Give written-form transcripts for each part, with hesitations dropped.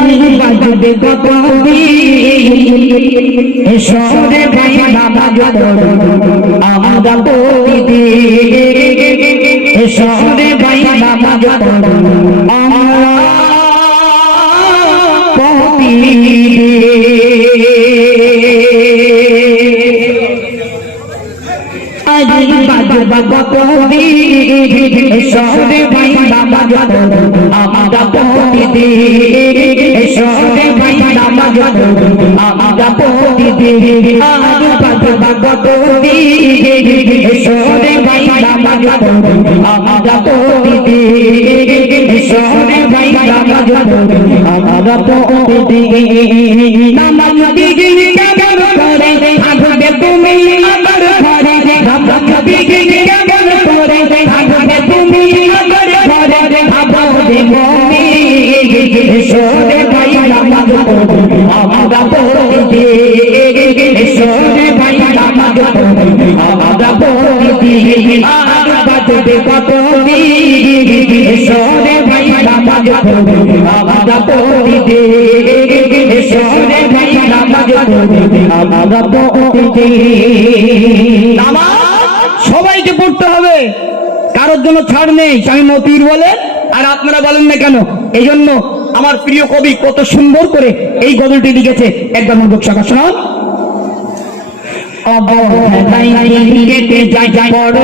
বাজবে কতদিন এসরে ভাই নামাজ পড়ো আমরা প্রতিদিন এসরে ভাই নামাজ পড়ো আমরা বাজবা কতদিন এসরে ভাই নামাজ পড়ো আমরা প্রতিদিন এসরে ভাই নামাজ পড়ো আমরা প্রতিদিন আর বাজবা কতদিন এসরে ভাই নামাজ পড়ো আমরা প্রতিদিন এসরে ভাই নামাজ পড়ো আমরা প্রতিদিন নামাজ দিন কেমন করে থাকবে তুমি আমার ঘরে নামাজ দিন কেমন করে থাকবে তুমি আমার ঘরে ভাববে মনে এসরে ভাই নামাজ পড়ো আমরা প্রতিদিন এসরে ভাই নামাজ পড়ো আমরা প্রতিদিন আর বাজবে কতদিন এসরে ভাই নামাজ পড়ো আমরা প্রতিদিন এসরে ভাই নামাজ পড়ো আমরা প্রতিদিন নামাজ সবাইকে পড়তে হবে, কারোর জন্য ছাড় নেই। স্বামী মতিউর বলেন আর আপনারা বলেন না কেন? এই জন্য আমার প্রিয় কবি কত সুন্দর করে এই গজলটি লিখেছে, একবার মনোযোগ সহকারে শুনুন। অবহেলায় কেটে যায় বড়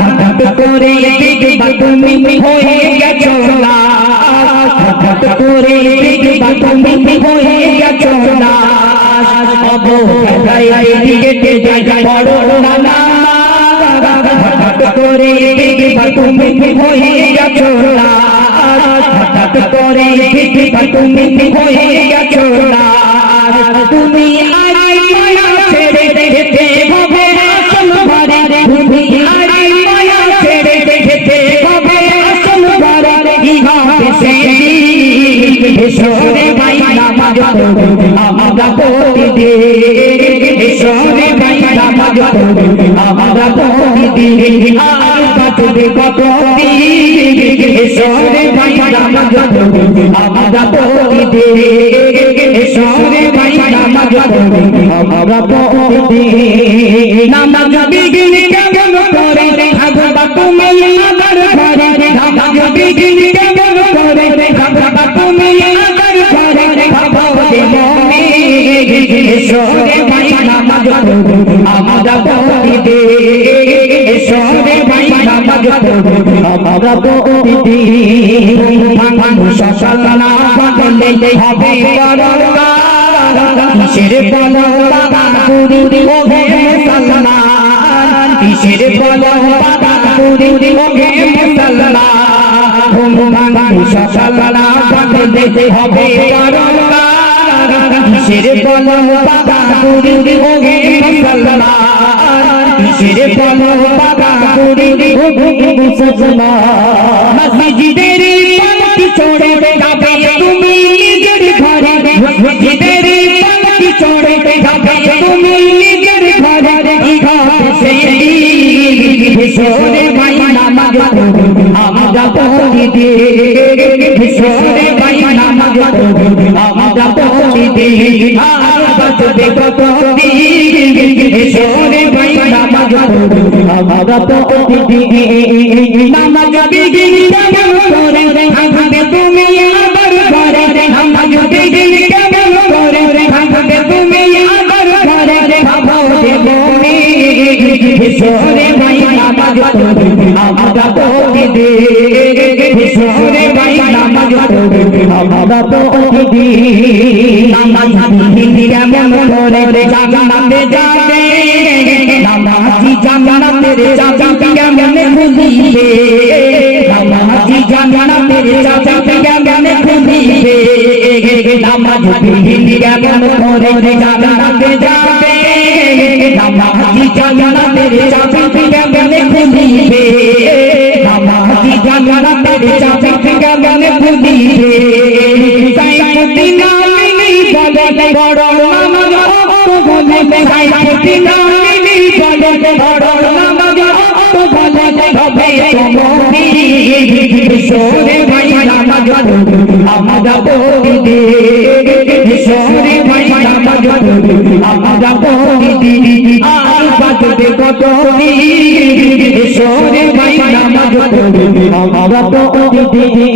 হঠাৎ করে দেখবা তুমি হয়ে গেছো না, হঠাৎ করে দেখবা তুমি হয়ে গেছো না। অবহেলায় কেটে যায় বড় হঠাৎ করে দেখবা তুমি হয়ে গেছো না, হঠাৎ করে দেখবা তুমি হয়ে গেছো না। তুমি আই মায়া ছেড়ে যেতে হবে আসল ঘরে, তুমি আই মায়া ছেড়ে যেতে হবে আসল ঘরে। ইহাতে সেদিন এসরে ভাই নামাজ পড়ো আমরা প্রতিদিন এসরে ভাই নামাজ পড়ো আমরা প্রতিদিন আর বাজবে কতদিন এসরে ভাই নামাজ পড়ো আমরা প্রতিদিন এসরে ভাই নামাজ পড়ো আমরা প্রতিদিন। নামাজ বিঘিন কেমন করে থাকবা তুমি আমার ঘরে, নামাজ বিঘিন কেমন করে থাকবা তুমি আমার ঘরে ভাববে মনে এসরে ভাই নামাজ পড়ো আমরা প্রতিদিন এসরে ভাই নামাজ পড়ো আমরা প্রতিদিন। সকাল না বদলে হবে কিসের বলো বাবা পুরি ওহে মুসলমান, কিসের বলো বাবা পুরি ওহে মুসলমান। সকাল না বদলে হবে কিসের বলো বাবা পুরি ওহে মুসলমান, কিসের বলো বাবা পুরি ওহে মুসলমান। মসজিদের পালকি চড়ে যাবে তুমি নিজের ঘরে, মসজিদের পালকি চড়ে যাবে তুমি নিজের ঘরে। ইহাতে সেদিন এসরে ভাই নামাজ পড়ো আমরা প্রতিদিন এসরে ভাই নামাজ পড়ো আমরা প্রতিদিন আর বাজবে কতদিন এসরে ভাই নামাজ পড়ো আমরা প্রতিদিন। নামাজ বিঘিন কেমন করে থাকবে তুমি আমার ঘরে, নামাজ বিঘিন কেমন করে থাকবে তুমি আমার ঘরে ভাববে মনে এসরে ভাই নামাজ পড়ো আমরা প্রতিদিন এসরে ভাই নামাজ পড়ো আমরা প্রতিদিন। নামাজ বিঘিন কেমন করে জান্নাতে যাবে, নামাজি জান্নাতের চাবি কেমন খুঁজিবে, নামাজি জান্নাতের চাবি কেমন খুঁজিবে। নামাজ বিঘিন কেমন করে জান্নাতে যাবে, নামাজি জান্নাতের চাবি কেমন খুঁজিবে, নামাজি জান্নাতের চাবি কেমন খুঁজিবে। সাইয়্যিদিন আমিনী বলে বড় নামাজ বলে সাইয়্যিদিন আমিনী বলে বড় নামাজ বলে হবে তোমারি এসরে ভাই নামাজ নামাজ পড়ি আমরা প্রতিদিন ঈশ্বরে ভাই নামাজ পড়ি আমরা প্রতিদিন আর বাজবে কত ঈশ্বরে ভাই নামাজ পড়ি আমরা প্রতিদিন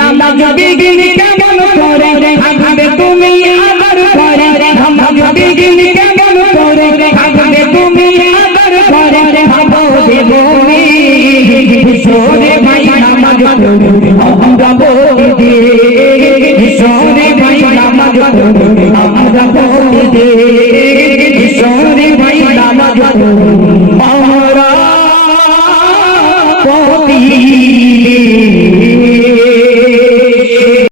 নামাজ বিঘিন কেমন করে থাকবে তুমি আমার ঘরে নামাজ বিঘিন কেমন করে থাকবে তুমি আমার ঘরে ভাবো দেবনি ঈশ্বরে ভাই নামাজ পড়ি আমরা প্রতিদিন ঈশ্বরে ভাই নামাজ পড়ি